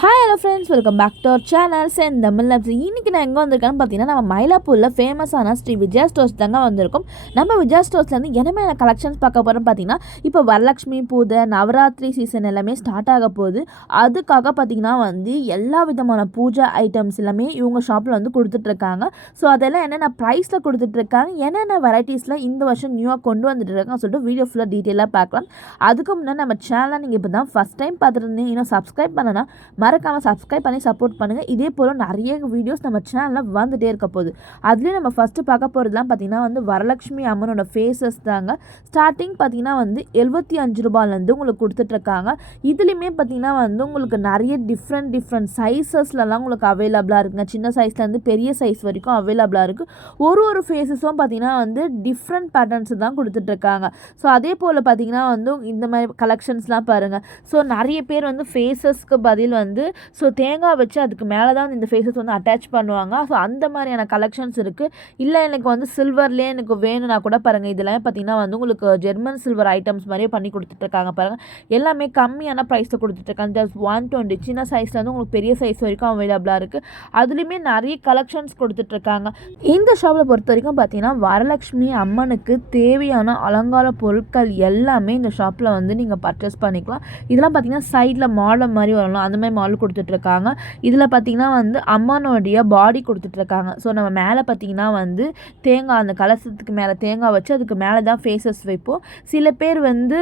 Hi hello friends welcome back to our channel Sen Tamil lobes இன்றைக்கி நான் எங்கே வந்திருக்கேன்னு பார்த்தீங்கன்னா நம்ம மயிலாப்பூரில் ஃபேமஸான ஸ்ரீ விஜயா ஸ்டோர்ஸ் தாங்க வந்திருக்கோம். நம்ம விஜயா ஸ்டோர்ஸ்லேருந்து என்னமே கலெக்ஷன்ஸ் பார்க்க போகிறோம் பார்த்தீங்கன்னா இப்போ வரலட்சுமி பூஜை நவராத்திரி சீசன் எல்லாமே ஸ்டார்ட் ஆக போகுது. அதுக்காக பார்த்தீங்கன்னா வந்து எல்லா விதமான பூஜை ஐட்டம்ஸ் எல்லாமே இவங்க ஷாப்பில் வந்து கொடுத்துட்ருக்காங்க ஸோ அதெல்லாம் என்னென்ன ப்ரைஸில் கொடுத்துட்ருக்காங்க என்னென்ன வெரைட்டிஸில் இந்த வருஷம் நியூவாக கொண்டு வந்துட்டு இருக்காங்க சொல்லிட்டு வீடியோ ஃபுல்லாக டீட்டெயிலாக பார்க்கலாம். அதுக்கு முன்னாடி நம்ம சேனலை நீங்கள் இப்போ தான் ஃபஸ்ட் டைம் பார்த்துருந்தீங்க இன்னும் சப்ஸ்கிரைப் பண்ணனா மறக்காமல் சப்ஸ்கிரைப் பண்ணி சப்போர்ட் பண்ணுங்கள் இதே போல் நிறைய வீடியோஸ் நம்ம சேனலில் வந்துகிட்டே இருக்க போகுது. அதுலேயும் நம்ம ஃபஸ்ட்டு பார்க்க போகிறதுலாம் பார்த்திங்கன்னா வந்து வரலட்சுமி அம்மனோட ஃபேஸஸ் தாங்க. ஸ்டார்டிங் பார்த்திங்கன்னா வந்து எழுபத்தி அஞ்சு ரூபாயிலேருந்து உங்களுக்கு கொடுத்துட்ருக்காங்க இதுலேயுமே பார்த்திங்கன்னா வந்து உங்களுக்கு நிறைய டிஃப்ரெண்ட் டிஃப்ரெண்ட் சைஸஸ்லலாம் உங்களுக்கு அவைலபிளாக இருக்குங்க. சின்ன சைஸ்லேருந்து பெரிய சைஸ் வரைக்கும் அவைலபிளாக இருக்குது ஒரு ஒரு ஃபேஸஸும் பார்த்திங்கன்னா வந்து டிஃப்ரெண்ட் பேட்டர்ன்ஸ் தான் கொடுத்துட்ருக்காங்க ஸோ அதே போல் பார்த்திங்கன்னா வந்து இந்த மாதிரி கலெக்ஷன்ஸ்லாம் பாருங்கள் ஸோ நிறைய பேர் வந்து ஃபேஸஸ்க்கு பதில் வந்து வந்து ஸோ தேங்காய் வச்சு அதுக்கு மேலே தான் இந்த ஃபேஸஸ் வந்து அட்டாச் பண்ணுவாங்க. ஸோ அந்த மாதிரியான கலெக்ஷன்ஸ் இருக்குது இல்லை எனக்கு வந்து சில்வர்லேயே எனக்கு வேணும்னா கூட பாருங்கள் இதெல்லாம் பார்த்தீங்கன்னா வந்து உங்களுக்கு ஜெர்மன் சில்வர் ஐட்டம்ஸ் மாதிரியே பண்ணி கொடுத்துட்ருக்காங்க பாருங்கள் எல்லாமே கம்மியான ப்ரைஸில் கொடுத்துட்ருக்காங்க ஜஸ்ட் ஒன் டுவெண்ட்டி சின்ன சைஸ்லேருந்து உங்களுக்கு பெரிய சைஸ் வரைக்கும் அவைலபிளாக இருக்குது அதுலேயுமே நிறைய கலெக்ஷன்ஸ் கொடுத்துட்ருக்காங்க இந்த ஷாப்பில் பொறுத்த வரைக்கும் பார்த்தீங்கன்னா வரலட்சுமி அம்மனுக்கு தேவையான அலங்கார பொருட்கள் எல்லாமே இந்த ஷாப்பில் வந்து நீங்கள் பர்ச்சேஸ் பண்ணிக்கலாம். இதெல்லாம் பார்த்தீங்கன்னா சைடில் மாடல் மாதிரி வரலாம். அந்த மாதிரி மாடல் கொடுத்துட்ருக்காங்க. இதில் பார்த்திங்கன்னா வந்து அம்மனுடைய பாடி கொடுத்துட்ருக்காங்க. ஸோ நம்ம மேலே பார்த்திங்கன்னா வந்து தேங்காய் அந்த கலசத்துக்கு மேலே தேங்காய் வச்சு அதுக்கு மேலே தான் ஃபேஸஸ் வைப்போம். சில பேர் வந்து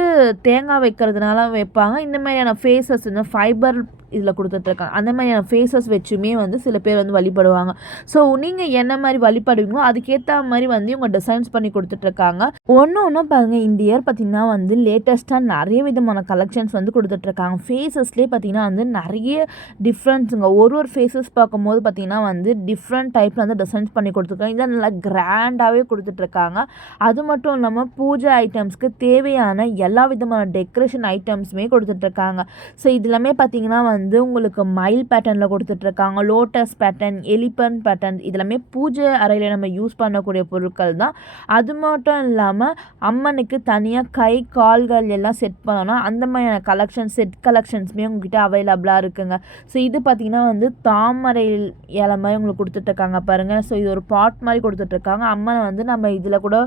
தேங்காய் வைக்கிறதுனால வைப்பாங்க. இந்த மாதிரியான ஃபேஸஸ் இந்த ஃபைபர் இதில் கொடுத்துட்ருக்காங்க. அந்த மாதிரியான ஃபேஸஸ் வச்சுமே வந்து சில பேர் வந்து வழிபடுவாங்க. ஸோ நீங்கள் என்ன மாதிரி வழிபடுவீங்களோ அதுக்கேற்ற மாதிரி வந்து இவங்க டிசைன்ஸ் பண்ணி கொடுத்துட்ருக்காங்க. ஒன்று ஒன்றும் பாருங்கள் இந்த இயர் பார்த்திங்கன்னா வந்து லேட்டஸ்ட்டாக நிறைய விதமான கலெக்ஷன்ஸ் வந்து கொடுத்துட்ருக்காங்க. ஃபேஸஸ்லேயே பார்த்திங்கன்னா வந்து நிறைய டிஃப்ரெண்ட்ஸுங்க ஒரு ஒரு ஃபேஸஸ் பார்க்கும்போது பார்த்திங்கன்னா வந்து டிஃப்ரெண்ட் டைப்பில் வந்து டிசைன்ஸ் பண்ணி கொடுத்துருக்காங்க. இதை நல்லா கிராண்டாகவே கொடுத்துட்ருக்காங்க. அது மட்டும் இல்லாமல் பூஜை ஐட்டம்ஸ்க்கு தேவையான எல்லா விதமான டெக்கரேஷன் ஐட்டம்ஸுமே கொடுத்துட்ருக்காங்க. ஸோ இது எல்லாமே பார்த்திங்கன்னா வந்து வந்து உங்களுக்கு மயில் பேட்டர்னில் கொடுத்துட்ருக்காங்க லோட்டஸ் பேட்டர்ன் எலிபன் பேட்டர்ன் இதெல்லாமே பூஜை அறையில் நம்ம யூஸ் பண்ணக்கூடிய பொருட்கள் தான். அது மட்டும் இல்லாமல் அம்மனுக்கு தனியாக கை கால்கள் எல்லாம் செட் பண்ணணும் அந்த மாதிரியான கலெக்ஷன் செட் கலெக்ஷன்ஸுமே உங்ககிட்ட அவைலபிளாக இருக்குங்க. ஸோ இது பார்த்திங்கன்னா வந்து தாமரை இலை மாதிரி உங்களுக்கு கொடுத்துட்ருக்காங்க பாருங்கள் ஸோ இது ஒரு பாட் மாதிரி கொடுத்துட்ருக்காங்க. அம்மனை வந்து நம்ம இதில் கூட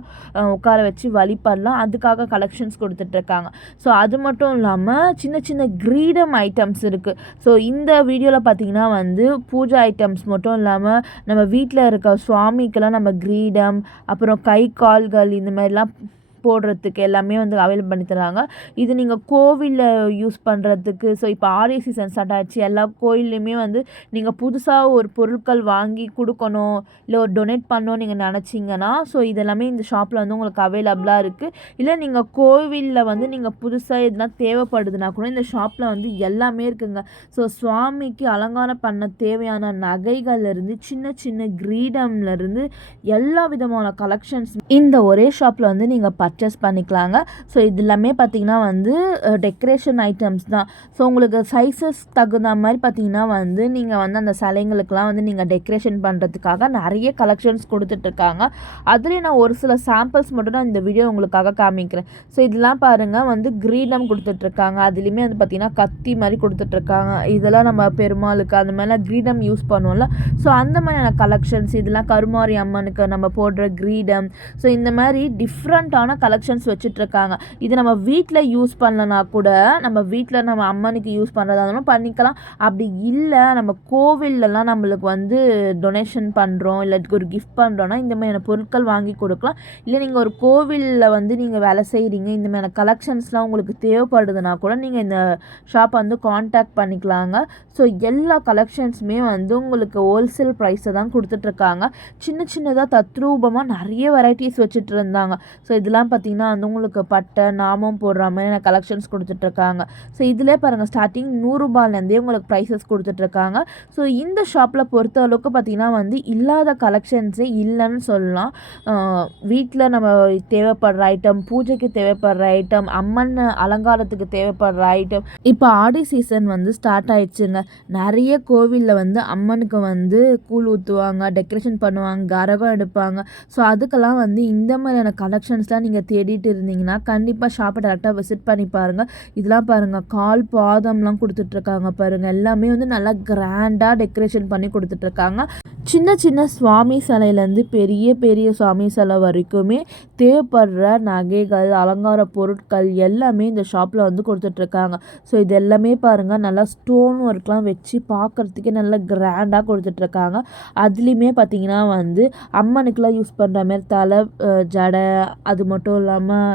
உட்கார வச்சு வழிபடலாம். அதுக்காக கலெக்ஷன்ஸ் கொடுத்துட்ருக்காங்க. ஸோ அது மட்டும் இல்லாமல் சின்ன சின்ன கிரீடம் ஐட்டம்ஸ் இருக்குது ஸோ இந்த வீடியோவில் பார்த்தீங்கன்னா வந்து பூஜா ஐட்டம்ஸ் மட்டும் இல்லாமல் நம்ம வீட்டில் இருக்க சுவாமிக்கெல்லாம் நம்ம கிரீடம் அப்புறம் கை கால்கள் இந்த மாதிரிலாம் போடுறதுக்கு எல்லாமே வந்து அவைலபிள் பண்ணி தராங்க. இது நீங்கள் கோவிலில் யூஸ் பண்ணுறதுக்கு ஸோ இப்போ ஆரிய சீசன் ஸ்டார்ட் ஆச்சு. எல்லா கோயில்லையுமே வந்து நீங்கள் புதுசாக ஒரு பொருட்கள் வாங்கி கொடுக்கணும் இல்லை ஒரு டொனேட் பண்ணணும் நீங்கள் நினச்சிங்கன்னா ஸோ இதெல்லாமே இந்த ஷாப்பில் வந்து உங்களுக்கு அவைலபிளாக இருக்குது இல்லை நீங்கள் கோவிலில் வந்து நீங்கள் புதுசாக இதெல்லாம் தேவைப்படுதுன்னா கூட இந்த ஷாப்பில் வந்து எல்லாமே இருக்குங்க. ஸோ சுவாமிக்கு அலங்காரம் பண்ண தேவையான நகைகள்லேருந்து சின்ன சின்ன கிரீடம்லேருந்து எல்லா விதமான கலெக்ஷன்ஸ் இந்த ஒரே ஷாப்பில் வந்து நீங்கள் பர்ச்சேஸ் பண்ணிக்கலாங்க. ஸோ இது எல்லாமே பார்த்திங்கன்னா வந்து டெக்கரேஷன் ஐட்டம்ஸ் தான். ஸோ உங்களுக்கு சைஸஸ் தகுந்த மாதிரி பார்த்திங்கன்னா வந்து நீங்கள் வந்து அந்த சிலைங்களுக்கெலாம் வந்து நீங்கள் டெக்கரேஷன் பண்ணுறதுக்காக நிறைய கலெக்ஷன்ஸ் கொடுத்துட்ருக்காங்க. அதுலேயும் நான் ஒரு சில சாம்பிள்ஸ் மட்டும் நான் இந்த வீடியோ உங்களுக்காக காமிக்கிறேன். ஸோ இதெல்லாம் பாருங்கள் வந்து க்ரீடம் கொடுத்துட்ருக்காங்க. அதுலேயுமே வந்து பார்த்திங்கன்னா கத்தி மாதிரி கொடுத்துட்ருக்காங்க. இதெல்லாம் நம்ம பெருமாளுக்கு அந்த மாதிரிலாம் க்ரீடம் யூஸ் பண்ணுவோம்ல. ஸோ அந்த மாதிரியான கலெக்ஷன்ஸ் இதெல்லாம் கருமாரி அம்மனுக்கு நம்ம போடுற க்ரீடம். ஸோ இந்த மாதிரி டிஃப்ரெண்ட்டான கலெக்ஷன்ஸ் வச்சுட்ருக்காங்க இது நம்ம வீட்டில் யூஸ் பண்ணலனா கூட நம்ம வீட்டில் நம்ம அம்மனுக்கு யூஸ் பண்ணுறதா இருந்தாலும் பண்ணிக்கலாம். அப்படி இல்லை நம்ம கோவில்லலாம் நம்மளுக்கு வந்து டொனேஷன் பண்ணுறோம் இல்லை ஒரு கிஃப்ட் பண்ணுறோன்னா இந்த மாதிரியான பொருட்கள் வாங்கி கொடுக்கலாம். இல்லை நீங்கள் ஒரு கோவிலில் வந்து நீங்கள் வேலை செய்கிறீங்க இந்த மாதிரியான கலெக்ஷன்ஸ்லாம் உங்களுக்கு தேவைப்படுதுன்னா கூட நீங்கள் இந்த ஷாப்பை வந்து காண்டாக்ட் பண்ணிக்கலாங்க. ஸோ எல்லா கலெக்ஷன்ஸுமே வந்து உங்களுக்கு ஹோல்சேல் ப்ரைஸை தான் கொடுத்துட்ருக்காங்க சின்ன சின்னதாக தத்ரூபமாக நிறைய வெரைட்டிஸ் வச்சுட்டு இருந்தாங்க ஸோ இதெல்லாம் பார்த்திங்கன்னா வந்து உங்களுக்கு பட்டை நாமம் போடுற மாதிரி கலெக்ஷன்ஸ் கொடுத்துட்ருக்காங்க. ஸோ இதிலே பாருங்கள் ஸ்டார்டிங் நூறுரூபாலேருந்தே உங்களுக்கு ப்ரைஸஸ் கொடுத்துட்ருக்காங்க. ஸோ இந்த ஷாப்பில் பொறுத்த அளவுக்கு பார்த்திங்கன்னா வந்து இல்லாத கலெக்ஷன்ஸே இல்லைன்னு சொல்லலாம். வீட்டில் நம்ம தேவைப்படுற ஐட்டம் பூஜைக்கு தேவைப்படுற ஐட்டம் அம்மன் அலங்காரத்துக்கு தேவைப்படுற ஐட்டம் இப்போ ஆடி சீசன் வந்து ஸ்டார்ட் ஆயிடுச்சுங்க. நிறைய கோவிலில் வந்து அம்மனுக்கு வந்து கூழ் ஊற்றுவாங்க டெக்கரேஷன் பண்ணுவாங்க கரகம் எடுப்பாங்க. ஸோ அதுக்கெல்லாம் வந்து இந்த மாதிரியான கலெக்ஷன்ஸ்லாம் நீங்கள் நீங்கள் தேடிட்டு இருந்தீங்கன்னா கண்டிப்பாக ஷாப்பை டேரெக்டாக விசிட் பண்ணி பாருங்கள் இதெல்லாம் பாருங்கள் கால் பாதம்லாம் கொடுத்துட்ருக்காங்க பாருங்கள் எல்லாமே வந்து நல்லா கிராண்டாக டெக்கரேஷன் பண்ணி கொடுத்துட்ருக்காங்க. சின்ன சின்ன சுவாமி சிலையிலேருந்து பெரிய பெரிய சுவாமி சிலை வரைக்குமே தேவைப்படுற நகைகள் அலங்கார பொருட்கள் எல்லாமே இந்த ஷாப்பில் வந்து கொடுத்துட்ருக்காங்க. ஸோ இது எல்லாமே பாருங்கள் நல்லா ஸ்டோன் ஒர்க்லாம் வச்சு பார்க்குறதுக்கே நல்லா கிராண்டாக கொடுத்துட்ருக்காங்க. அதுலேயுமே பார்த்திங்கன்னா வந்து அம்மனுக்கெலாம் யூஸ் பண்ணுற மாதிரி தலை ஜடை அது மட்டும் இல்லாமல்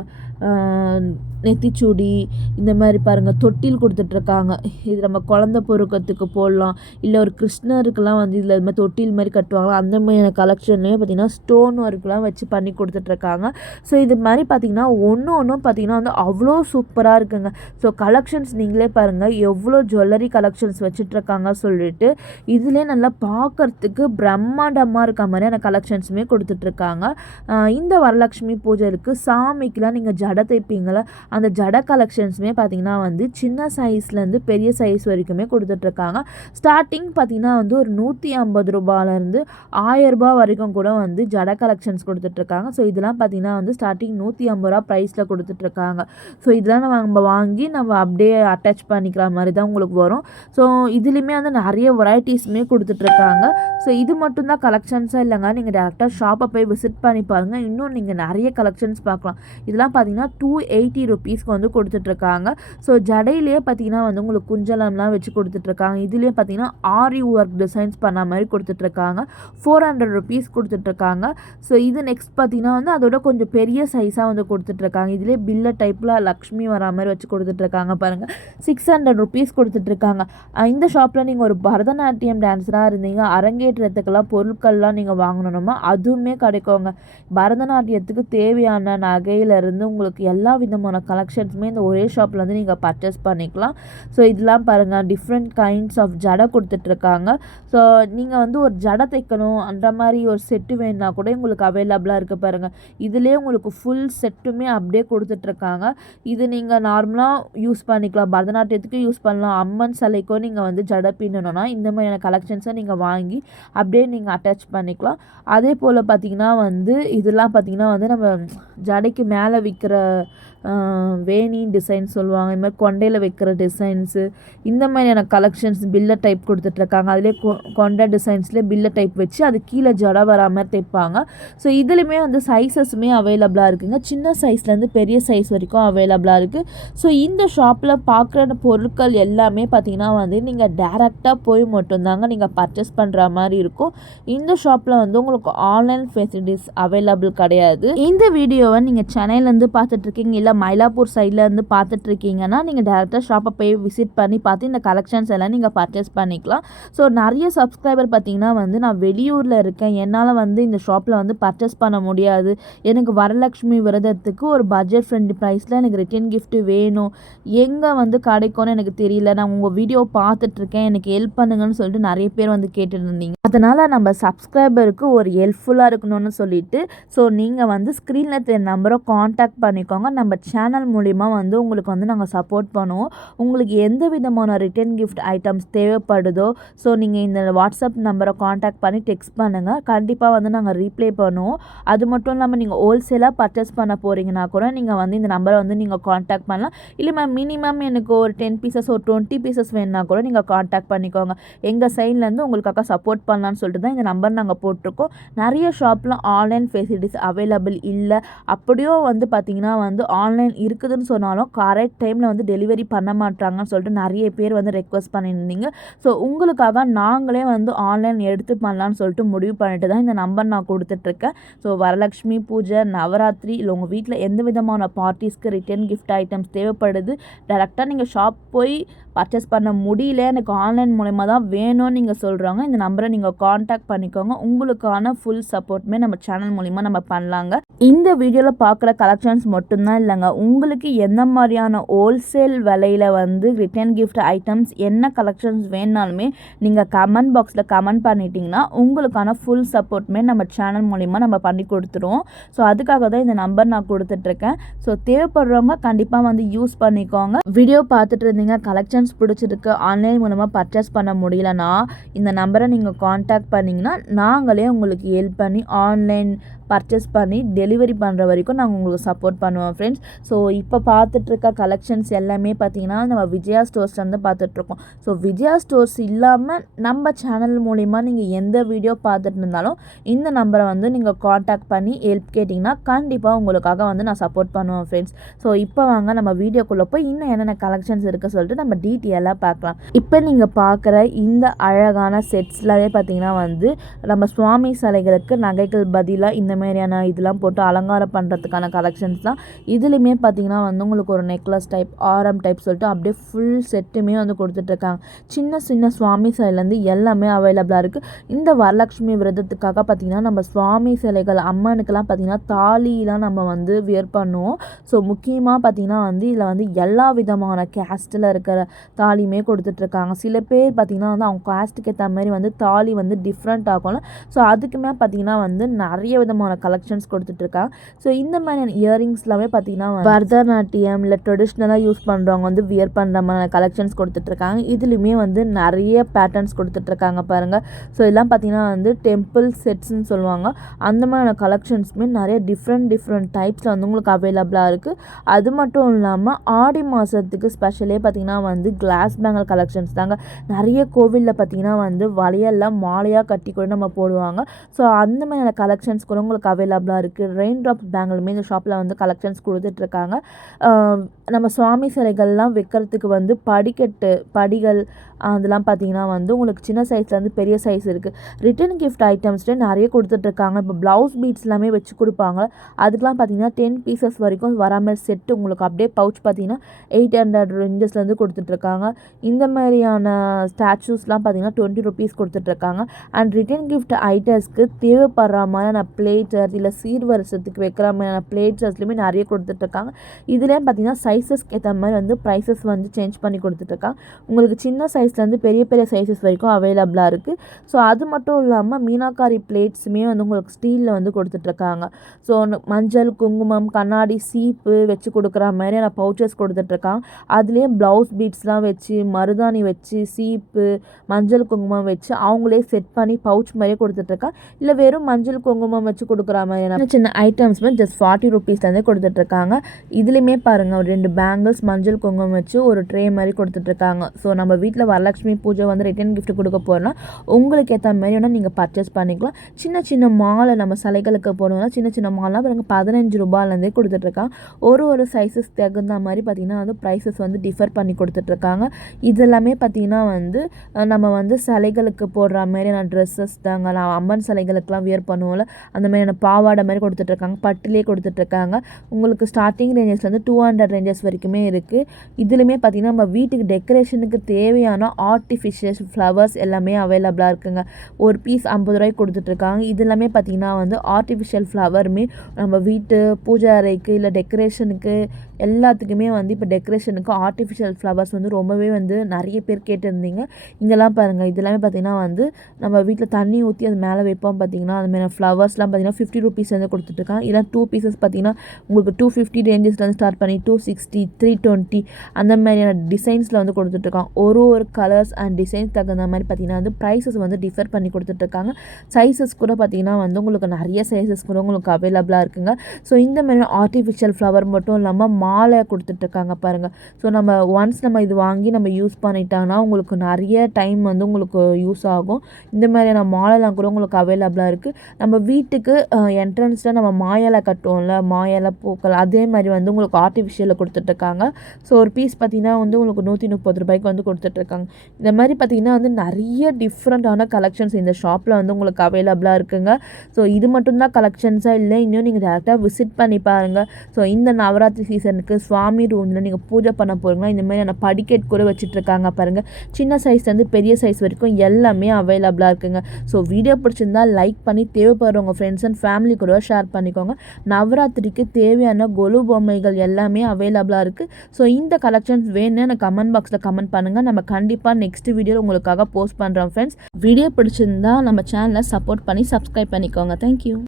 நெத்திச்சூடி இந்த மாதிரி பாருங்கள் தொட்டில் கொடுத்துட்ருக்காங்க. இது நம்ம குழந்த பொறுக்கிறதுக்கு போடலாம். இல்லை ஒரு கிருஷ்ணருக்கெலாம் வந்து இதில் இது மாதிரி தொட்டில் மாதிரி கட்டுவாங்க அந்த மாதிரியான கலெக்ஷன்லேயே பார்த்திங்கன்னா ஸ்டோன் ஒர்க்லாம் வச்சு பண்ணி கொடுத்துட்ருக்காங்க. ஸோ இது மாதிரி பார்த்திங்கன்னா ஒன்று ஒன்றும் பார்த்திங்கன்னா வந்து அவ்வளோ சூப்பராக இருக்குங்க. ஸோ கலெக்ஷன்ஸ் நீங்களே பாருங்கள் எவ்வளோ ஜுவல்லரி கலெக்ஷன்ஸ் வச்சுட்ருக்காங்க சொல்லிட்டு இதிலே நல்லா பார்க்குறதுக்கு பிரம்மாண்டமாக இருக்க மாதிரியான கலெக்ஷன்ஸுமே கொடுத்துட்ருக்காங்க. இந்த வரலட்சுமி பூஜை இருக்குது சாமிக்கெலாம் நீங்கள் ஜடை தைப்பீங்களா அந்த ஜட கலெக்ஷன்ஸுமே பார்த்திங்கன்னா வந்து சின்ன சைஸ்லேருந்து பெரிய சைஸ் வரைக்குமே கொடுத்துட்ருக்காங்க. ஸ்டார்டிங் பார்த்திங்கன்னா வந்து ஒரு நூற்றி ஐம்பது ரூபாலேருந்து ரூபாய் வரைக்கும் கூட வந்து ஜட கலெக்ஷன்ஸ் கொடுத்துட்ருக்காங்க. ஸோ இதெல்லாம் பார்த்திங்கன்னா வந்து ஸ்டார்டிங் நூற்றி ஐம்பது ரூபா ப்ரைஸில் கொடுத்துட்ருக்காங்க. ஸோ இதெல்லாம் நம்ம வாங்கி நம்ம அப்படியே அட்டாச் பண்ணிக்கிற மாதிரி தான் உங்களுக்கு வரும். ஸோ இதுலேயுமே வந்து நிறைய வெரைட்டிஸுமே கொடுத்துட்ருக்காங்க. ஸோ இது மட்டும்தான் கலெக்ஷன்ஸாக இல்லைங்க. நீங்கள் டேரெக்டாக ஷாப்பை போய் விசிட் பண்ணி பாருங்கள் இன்னும் நீங்கள் நிறைய கலெக்ஷன்ஸ் பார்க்கலாம். இதெல்லாம் பார்த்தீங்கன்னா டூ எயிட்டி ருபீஸ்க்கு வந்து கொடுத்துட்ருக்காங்க. ஸோ ஜடையிலேயே பார்த்தீங்கன்னா வந்து உங்களுக்கு குஞ்சலம்லாம் வச்சு கொடுத்துட்ருக்காங்க. இதுலேயே பார்த்தீங்கன்னா ஆரி ஒர்க் டிசைன்ஸ் பண்ண மாதிரி கொடுத்துட்ருக்காங்க. ஃபோர் ஹண்ட்ரட் ருபீஸ் கொடுத்துட்ருக்காங்க. ஸோ இது நெக்ஸ்ட் பார்த்தீங்கன்னா வந்து அதோட கொஞ்சம் பெரிய சைஸாக வந்து கொடுத்துட்ருக்காங்க. இதுலேயே பில்ல டைப்பில் லக்ஷ்மி வரா மாதிரி வச்சு கொடுத்துட்ருக்காங்க பாருங்கள் சிக்ஸ் ஹண்ட்ரட் ருபீஸ் கொடுத்துட்ருக்காங்க. இந்த ஷாப்பில் நீங்கள் ஒரு பரதநாட்டியம் டான்ஸராக இருந்தீங்க அரங்கேற்றத்துக்கெல்லாம் பொருட்கள்லாம் நீங்கள் வாங்கணுமா? அதுவுமே கிடைக்குங்க. பரதநாட்டியத்துக்கு தேவையான நகையிலேருந்து உங்களுக்கு எல்லா விதமான கலெக்ஷன்ஸுமே இந்த ஒரே ஷாப்பில் வந்து நீங்கள் பர்ச்சேஸ் பண்ணிக்கலாம். ஸோ இதெல்லாம் பாருங்கள் டிஃப்ரெண்ட் கைண்ட்ஸ் ஆஃப் ஜடை கொடுத்துட்ருக்காங்க. ஸோ நீங்கள் வந்து ஒரு ஜடை தைக்கணும் அந்த மாதிரி ஒரு செட்டு வேணுன்னா கூட உங்களுக்கு அவைலபிளாக இருக்குது பாருங்கள் இதுலேயே உங்களுக்கு ஃபுல் செட்டுமே அப்படியே கொடுத்துட்ருக்காங்க. இது நீங்கள் நார்மலாக யூஸ் பண்ணிக்கலாம். பரதநாட்டியத்துக்கு யூஸ் பண்ணலாம். அம்மன் சிலைக்கோ நீங்கள் வந்து ஜடை பின்னணும்னா இந்த மாதிரியான கலெக்ஷன்ஸை நீங்கள் வாங்கி அப்படியே நீங்கள் அட்டாச் பண்ணிக்கலாம். அதே போல் பார்த்திங்கன்னா வந்து இதெல்லாம் பார்த்திங்கன்னா வந்து நம்ம ஜடைக்கு மேலே விற்கிற வேணி டிசைன் சொல்லுவாங்க. இது மாதிரி கொண்டையில் வைக்கிற டிசைன்ஸு இந்த மாதிரியான கலெக்ஷன்ஸ் பில்ல டைப் கொடுத்துட்ருக்காங்க. அதிலே கொ கொண்டை டிசைன்ஸ்லேயே பில்ல டைப் வச்சு அது கீழே ஜட வரா மாதிரி தைப்பாங்க. ஸோ இதுலேயுமே வந்து சைஸஸுமே அவைலபிளாக இருக்குங்க. சின்ன சைஸ்லேருந்து பெரிய சைஸ் வரைக்கும் அவைலபிளாக இருக்குது ஸோ இந்த ஷாப்பில் பார்க்குற பொருட்கள் எல்லாமே பார்த்திங்கன்னா வந்து நீங்கள் டேரெக்டாக போய் மட்டும்தாங்க நீங்கள் பர்ச்சேஸ் பண்ணுற மாதிரி இருக்கும். இந்த ஷாப்பில் வந்து உங்களுக்கு ஆன்லைன் ஃபெசிலிட்டிஸ் அவைலபிள் கிடையாது. இந்த வீடியோவை நீங்கள் சென்னையிலேருந்து பார்த்துட்ருக்கீங்க இல்லை மயிலா மயிலாப்பூர் சைடில் இருந்து பார்த்துட்ருக்கீங்கன்னா நீங்கள் டேரெக்டாக ஷாப்பை போய் விசிட் பண்ணி பார்த்து இந்த கலெக்ஷன்ஸ் எல்லாம் நீங்கள் பர்ச்சேஸ் பண்ணிக்கலாம். ஸோ நிறைய சப்ஸ்கிரைபர் பார்த்திங்கன்னா வந்து நான் வெளியூரில் இருக்கேன். என்னால் வந்து இந்த ஷாப்பில் வந்து பர்ச்சேஸ் பண்ண முடியாது. எனக்கு வரலட்சுமி விரதத்துக்கு ஒரு பட்ஜெட் ஃப்ரெண்ட்லி ப்ரைஸில் எனக்கு ரிட்டர்ன் கிஃப்ட்டு வேணும். எங்கே வந்து கிடைக்கும்னு எனக்கு தெரியல. நான் உங்கள் வீடியோ பார்த்துட்ருக்கேன். எனக்கு ஹெல்ப் பண்ணுங்கன்னு சொல்லிட்டு நிறைய பேர் வந்து கேட்டுருந்தீங்க அதனால் நம்ம சப்ஸ்கிரைபருக்கு ஒரு ஹெல்ப்ஃபுல்லாக இருக்கணும்னு சொல்லிட்டு ஸோ நீங்கள் வந்து ஸ்க்ரீனில் தெரிய நம்பரை காண்டாக்ட் பண்ணிக்கோங்க. நம்ம சேனல் மூலிமா வந்து உங்களுக்கு வந்து நாங்கள் சப்போர்ட் பண்ணுவோம். உங்களுக்கு எந்த விதமான ரிட்டன் கிஃப்ட் ஐட்டம்ஸ் தேவைப்படுதோ ஸோ நீங்கள் இந்த வாட்ஸ்அப் நம்பரை காண்டாக்ட் பண்ணி டெக்ஸ்ட் பண்ணுங்கள் கண்டிப்பாக வந்து நாங்கள் ரீப்ளே பண்ணுவோம். அது மட்டும் இல்லாமல் நீங்கள் ஹோல்சேலாக பர்ச்சேஸ் பண்ண போகிறீங்கன்னா கூட நீங்கள் வந்து இந்த நம்பரை வந்து நீங்கள் காண்டாக்ட் பண்ணலாம். இல்லை மேம் மினிமம் எனக்கு ஒரு டென் பீசஸ் ஒரு டுவெண்ட்டி பீசஸ் வேணுன்னா கூட நீங்கள் காண்டாக்ட் பண்ணிக்கோங்க. எங்கள் சைட்லேருந்து உங்களுக்காக சப்போர்ட் பண்ண பண்ணலான்னு சொல்லிட்டு தான் இந்த நம்பர் நாங்கள் போட்டிருக்கோம். நிறைய ஷாப்பில் ஆன்லைன் ஃபெசிலிட்டிஸ் அவைலபிள் இல்லை. அப்படியும் வந்து பார்த்திங்கன்னா வந்து ஆன்லைன் ஆன்லைன் இருக்குதுன்னு சொன்னாலும் கரெக்ட் டைமில் வந்து டெலிவரி பண்ண மாட்டாங்கன்னு சொல்லிட்டு நிறைய பேர் வந்து ரெக்வஸ்ட் பண்ணியிருந்தீங்க. ஸோ உங்களுக்காக நாங்களே வந்து ஆன்லைன் எடுத்து பண்ணலான்னு சொல்லிட்டு முடிவு பண்ணிட்டு தான் இந்த நம்பர் நான் கொடுத்துட்ருக்கேன். ஸோ வரலட்சுமி பூஜை நவராத்திரி இல்லை உங்கள் வீட்டில் எந்த விதமான பார்ட்டிஸ்க்கு ரிட்டர்ன் கிஃப்ட் ஐட்டம்ஸ் தேவைப்படுது? டேரெக்டாக நீங்கள் ஷாப் போய் பர்ச்சேஸ் பண்ண முடியல. எனக்கு ஆன்லைன் மூலயமா தான் வேணும்னு நீங்கள் சொல்கிறாங்க இந்த நம்பரை நீங்கள் காண்டாக்ட் பண்ணிக்கோங்க. உங்களுக்கான ஃபுல் சப்போர்ட்டுமே நம்ம சேனல் மூலிமா நம்ம பண்ணலாங்க. இந்த வீடியோவில் பார்க்குற கலெக்ஷன்ஸ் மட்டும்தான் இல்லைங்க. உங்களுக்கு எந்த மாதிரியான ஹோல்சேல் விலையில் வந்து ரிட்டர்ன் கிஃப்ட் ஐட்டம்ஸ் என்ன கலெக்ஷன்ஸ் வேணாலுமே நீங்கள் கமெண்ட் பாக்ஸில் கமெண்ட் பண்ணிட்டீங்கன்னா உங்களுக்கான ஃபுல் சப்போர்ட்டுமே நம்ம சேனல் மூலிமா நம்ம பண்ணி கொடுத்துருவோம். ஸோ அதுக்காக தான் இந்த நம்பர் நான் கொடுத்துட்ருக்கேன். ஸோ தேவைப்படுறவங்க கண்டிப்பாக வந்து யூஸ் பண்ணிக்கோங்க. வீடியோ பார்த்துட்டு இருந்தீங்க கலெக்ஷன்ஸ் பிடிச்சிருக்கு ஆன்லைன் மூலமாக பர்ச்சேஸ் பண்ண முடியலன்னா இந்த நம்பரை நீங்கள் கான் காண்டாக்ட் பண்ணிங்கன்னா நாங்களே உங்களுக்கு ஹெல்ப் பண்ணி ஆன்லைன் பர்ச்சேஸ் பண்ணி டெலிவரி பண்ணுற வரைக்கும் நாங்கள் உங்களுக்கு சப்போர்ட் பண்ணுவோம் ஃப்ரெண்ட்ஸ் ஸோ இப்போ பார்த்துட்ருக்க கலெக்ஷன்ஸ் எல்லாமே பார்த்தீங்கன்னா நம்ம விஜயா ஸ்டோர்ஸ்லேருந்து பார்த்துட்ருக்கோம் ஸோ விஜயா ஸ்டோர்ஸ் இல்லாமல் நம்ம சேனல் மூலிமா நீங்கள் எந்த வீடியோ பார்த்துட்டு இருந்தாலும் இந்த நம்பரை வந்து நீங்கள் காண்டாக்ட் பண்ணி ஹெல்ப் கேட்டிங்கன்னா கண்டிப்பாக உங்களுக்காக வந்து நான் சப்போர்ட் பண்ணுவேன் ஃப்ரெண்ட்ஸ் ஸோ இப்போ வாங்க நம்ம வீடியோக்குள்ளே போய் இன்னும் என்னென்ன கலெக்ஷன்ஸ் இருக்குது சொல்லிட்டு நம்ம டீட்டெயிலாக பார்க்கலாம். இப்போ நீங்கள் பார்க்குற இந்த அழகான செட்ஸ்லாவே பார்த்தீங்கன்னா வந்து நம்ம சுவாமி சிலைகளுக்கு நகைகள் பதிலாக இந்த மாதிரியான இதெல்லாம் போட்டு அலங்காரம் பண்ணுறதுக்கான கலெக்ஷன்ஸ் தான். இதுலேயுமே பார்த்தீங்கன்னா வந்து உங்களுக்கு ஒரு நெக்லஸ் டைப் ஆரம் டைப் சொல்லிட்டு அப்படியே ஃபுல் செட்டுமே வந்து கொடுத்துட்ருக்காங்க. சின்ன சின்ன சுவாமி சிலைலேருந்து எல்லாமே அவைலபிளாக இருக்குது இந்த வரலட்சுமி விரதத்துக்காக பார்த்திங்கன்னா நம்ம சுவாமி சிலைகள் அம்மனுக்கெல்லாம் பார்த்திங்கன்னா தாலிலாம் நம்ம வந்து வியர் பண்ணுவோம். ஸோ முக்கியமாக பார்த்திங்கன்னா வந்து இதில் வந்து எல்லா விதமான கேஸ்ட்டில் இருக்கிற தாலியுமே கொடுத்துட்ருக்காங்க. சில பேர் பார்த்திங்கன்னா வந்து அவங்க காஸ்ட்டுக்கு ஏற்ற மாதிரி வந்து தாலி வந்து டிஃப்ரெண்ட் ஆகும்ல. ஸோ அதுக்குமே பார்த்திங்கன்னா வந்து நிறைய விதமான கலெக்ஷன்ஸ் கொடுத்துட்ருக்காங்க ஸோ இந்த மாதிரியான இயரிங்ஸ்லாமே பார்த்தீங்கன்னா பரதநாட்டியம் இல்லை ட்ரெடிஷ்னலாக யூஸ் பண்ணுறவங்க வந்து வியர் பண்ணுற மாதிரி கலெக்ஷன்ஸ் கொடுத்துட்ருக்காங்க. இதுலேயுமே வந்து நிறைய பேட்டர்ன்ஸ் கொடுத்துட்ருக்காங்க பாருங்கள் ஸோ இதெல்லாம் பார்த்தீங்கன்னா வந்து டெம்பிள் செட்ஸ்ன்னு சொல்லுவாங்க. அந்த மாதிரியான கலெக்ஷன்ஸுமே நிறைய டிஃப்ரெண்ட் டிஃப்ரெண்ட் டைப்ஸில் வந்து உங்களுக்கு அவைலபிளாக இருக்குது அது மட்டும் இல்லாமல் ஆடி மாதத்துக்கு ஸ்பெஷலே பார்த்திங்கன்னா வந்து கிளாஸ் பேங்கல் கலெக்ஷன்ஸ் தாங்க. நிறைய கோவிலில் பார்த்திங்கன்னா வந்து வளையல்லாம் மாலையாக கட்டி கூட நம்ம போடுவாங்க. ஸோ அந்த மாதிரியான கலெக்ஷன்ஸ் கூட உங்களுக்கு அவைலபிளாக இருக்குது ரெயின் ட்ராப்ஸ் பேங்கிலுமே இந்த ஷாப்பில் வந்து கலெக்ஷன்ஸ் கொடுத்துட்ருக்காங்க. நம்ம சுவாமி சிலைகள்லாம் வைக்கிறதுக்கு வந்து படிக்கட்டு படிகள் அதெல்லாம் பார்த்தீங்கன்னா வந்து உங்களுக்கு சின்ன சைஸ்லேருந்து பெரிய சைஸ் இருக்குது ரிட்டன் கிஃப்ட் ஐட்டம்ஸ்ட்டு நிறைய கொடுத்துட்ருக்காங்க. இப்போ ப்ளவுஸ் பீட்ஸ் எல்லாமே வச்சு கொடுப்பாங்க. அதுக்கெலாம் பார்த்தீங்கன்னா டென் பீசஸ் வரைக்கும் வராமல் செட்டு உங்களுக்கு அப்படியே பவுச் பார்த்தீங்கன்னா எயிட் ஹண்ட்ரட் ரேஞ்சஸ்லேருந்து கொடுத்துட்ருக்காங்க. இந்த மாதிரியான ஸ்டாச்சூஸ்லாம் பார்த்தீங்கன்னா டுவெண்ட்டி ருபீஸ் கொடுத்துட்ருக்காங்க. அண்ட் ரிட்டன் கிஃப்ட் ஐட்டம்ஸ்க்கு தேவைப்படுற மாதிரியான பிளேட்டர் இல்லை சீர்வரிசத்துக்கு வைக்கிற மாதிரியான பிளேட்ஸஸ்லையுமே நிறைய கொடுத்துட்ருக்காங்க. இதுலேயும் பார்த்தீங்கன்னா சைஸஸ்க்கு ஏற்ற மாதிரி வந்து ப்ரைஸஸ் வந்து சேஞ்ச் பண்ணி கொடுத்துட்ருக்காங்க. உங்களுக்கு சின்ன சைஸ்லேருந்து பெரிய பெரிய சைஸஸ் வரைக்கும் அவைலபிளாக இருக்குது ஸோ அது மட்டும் இல்லாமல் மீனாக்காரி பிளேட்ஸுமே வந்து உங்களுக்கு ஸ்டீலில் வந்து கொடுத்துட்ருக்காங்க. ஸோ மஞ்சள் குங்குமம் கண்ணாடி சீப்பு வச்சு கொடுக்குற மாதிரியான பவுச்சர்ஸ் கொடுத்துட்ருக்காங்க. அதுலேயே ப்ளவுஸ் பீட்ஸ்லாம் வச்சு மருதாணி வச்சு சீப்பு மஞ்சள் குங்குமம் வச்சு அவங்களே செட் பண்ணி பவுச் மாதிரியே கொடுத்துட்ருக்காங்க. இல்லை வெறும் மஞ்சள் குங்குமம் வச்சு கொடுக்குற மாதிரியான சின்ன ஐட்டம்ஸ்மே ஜஸ்ட் ஃபார்ட்டி ருபீஸ்லேருந்தே கொடுத்துட்ருக்காங்க. இதுலேயுமே பாருங்கள் ஒரு ரெண்டு பேங்கிள்ஸ் மஞ்சள் குங்குமம் வச்சு ஒரு ட்ரே மாதிரி கொடுத்துட்ருக்காங்க. ஸோ நம்ம வீட்டில் வரலட்சுமி பூஜை வந்து ரிட்டன் கிஃப்ட் கொடுக்க போகிறோன்னா உங்களுக்கு ஏற்ற மாதிரி வேணால் நீங்கள் பர்ச்சேஸ் பண்ணிக்கலாம். சின்ன சின்ன மாலை நம்ம சிலைகளுக்கு போனோம்னா சின்ன சின்ன மாலாம் பாருங்க பதினஞ்சு ரூபாயிலேருந்தே கொடுத்துட்ருக்காங்க. ஒரு ஒரு சைஸஸ் தகுந்த மாதிரி பார்த்திங்கன்னா வந்து ப்ரைஸஸ் வந்து டிஃபர் பண்ணி கொடுத்துட்ருக்காங்க. இதெல்லாமே பார்த்திங்கன்னா வந்து நம்ம வந்து சிலைகளுக்கு போடுற மாதிரியான ட்ரெஸ்ஸஸ் தாங்க நான் அம்மன் சிலைகளுக்கெலாம் வியர் பண்ணுவோம்ல அந்த மாதிரியான பாவாடை மாதிரி கொடுத்துட்ருக்காங்க பட்டிலே கொடுத்துட்ருக்காங்க. உங்களுக்கு ஸ்டார்டிங் ரேஞ்சஸ்லேருந்து டூ ஹண்ட்ரட் ரேஞ்சஸ் வரைக்குமே இருக்குது இதுலையுமே பார்த்திங்கன்னா நம்ம வீட்டுக்கு டெக்கரேஷனுக்கு தேவையான ஆர்டிஃபிஷியல் ஃப்ளவர்ஸ் எல்லாமே அவைலபிளாக இருக்குங்க. ஒரு பீஸ் ஐம்பது ரூபாய்க்கு கொடுத்துட்ருக்காங்க. இது எல்லாமே பார்த்திங்கன்னா வந்து ஆர்டிஃபிஷியல் ஃப்ளவருமே நம்ம வீட்டு பூஜை அறைக்கு இல்லை டெக்கரேஷனுக்கு எல்லாத்துக்குமே வந்து இப்போ டெக்கரேஷனுக்கு ஆர்டிஃபிஷியல் ஃப்ளவர்ஸ் வந்து ரொம்பவே வந்து நிறைய பேர் கேட்டிருந்தீங்க. இங்கெல்லாம் பாருங்கள் இதெல்லாமே பார்த்தீங்கன்னா பார்த்திங்கன்னா வந்து நம்ம வீட்டில் தண்ணி ஊற்றி அது மேலே வைப்போம் பார்த்திங்கன்னா அதுமாதிரி ஃப்ளவர்ஸ்லாம் பார்த்திங்கன்னா ஃபிஃப்டி ருபீஸ் வந்து கொடுத்துட்ருக்காங்க இதெல்லாம் டூ பீசஸ் பார்த்திங்கன்னா உங்களுக்கு டூ ஃபிஃப்டி ரேஞ்சஸ்லேருந்து ஸ்டார்ட் பண்ணி டூ சிக்ஸ்டி த்ரீ டுவெண்ட்டி அந்த மாதிரியான டிசைன்ஸில் வந்து கொடுத்துட்ருக்காங்க ஒரு ஒரு கலர்ஸ் அண்ட் டிசைன்ஸ் தகுந்த மாதிரி பார்த்திங்கன்னா வந்து ப்ரைஸஸ் வந்து டிஃபர் பண்ணி கொடுத்துட்ருக்காங்க சைஸஸ் கூட பார்த்திங்கன்னா வந்து உங்களுக்கு நிறைய சைஸஸ் கூட உங்களுக்கு அவைலபிளாக இருக்குங்க. ஸோ இந்த மாதிரி ஆர்டிஃபிஷியல் ஃப்ளவர் மட்டும் இல்லாமல் மாலை கொடுத்துட்ருக்காங்க பாருங்கள் ஸோ நம்ம ஒன்ஸ் நம்ம இது வாங்கி நம்ம யூஸ் பண்ணிட்டாங்கன்னா உங்களுக்கு நிறைய டைம் வந்து உங்களுக்கு யூஸ் ஆகும். இந்த மாதிரியான மாலைலாம் கூட உங்களுக்கு அவைலபிளாக இருக்குது நம்ம வீட்டுக்கு என்ட்ரன்ஸில் நம்ம மாயலை கட்டுவோம்ல மாயலை பூக்கள் அதே மாதிரி வந்து உங்களுக்கு ஆர்டிஃபிஷியலில் கொடுத்துட்ருக்காங்க. ஸோ ஒரு பீஸ் பார்த்திங்கன்னா வந்து உங்களுக்கு நூற்றி முப்பது ரூபாய்க்கு வந்து கொடுத்துட்ருக்காங்க. இந்த மாதிரி பார்த்திங்கன்னா வந்து நிறைய டிஃப்ரெண்ட்டான கலெக்ஷன்ஸ் இந்த ஷாப்பில் வந்து உங்களுக்கு அவைலபிளாக இருக்குங்க. ஸோ இது மட்டும்தான் கலெக்ஷன்ஸாக இல்லை இன்னும் நீங்கள் டேரெக்டாக விசிட் பண்ணி பாருங்கள் ஸோ இந்த நவராத்திரி சீசன் எனக்கு சுவாமி ரூமில் நீங்கள் பூஜை பண்ண போகிறீங்களா இந்த மாதிரியான படிக்கட் கூட வச்சுட்ருக்காங்க பாருங்கள் சின்ன சைஸ்லேருந்து பெரிய சைஸ் வரைக்கும் எல்லாமே அவைலபிளாக இருக்குங்க. ஸோ வீடியோ பிடிச்சிருந்தா லைக் பண்ணி தேவைப்படுறவங்க ஃப்ரெண்ட்ஸ் அண்ட் ஃபேமிலி கூட ஷேர் பண்ணிக்கோங்க. நவராத்திரிக்கு தேவையான கொலு பொம்மைகள் எல்லாமே அவைலபிளாக இருக்குது ஸோ இந்த கலெக்ஷன்ஸ் வேணும்னு எனக்கு கமெண்ட் பாக்ஸில் கமெண்ட் பண்ணுங்கள் நம்ம கண்டிப்பாக நெக்ஸ்ட் வீடியோ உங்களுக்காக போஸ்ட் பண்ணுறோம் ஃப்ரெண்ட்ஸ் வீடியோ பிடிச்சிருந்தா நம்ம சேனலை சப்போர்ட் பண்ணி சப்ஸ்கிரைப் பண்ணிக்கோங்க. தேங்க்யூ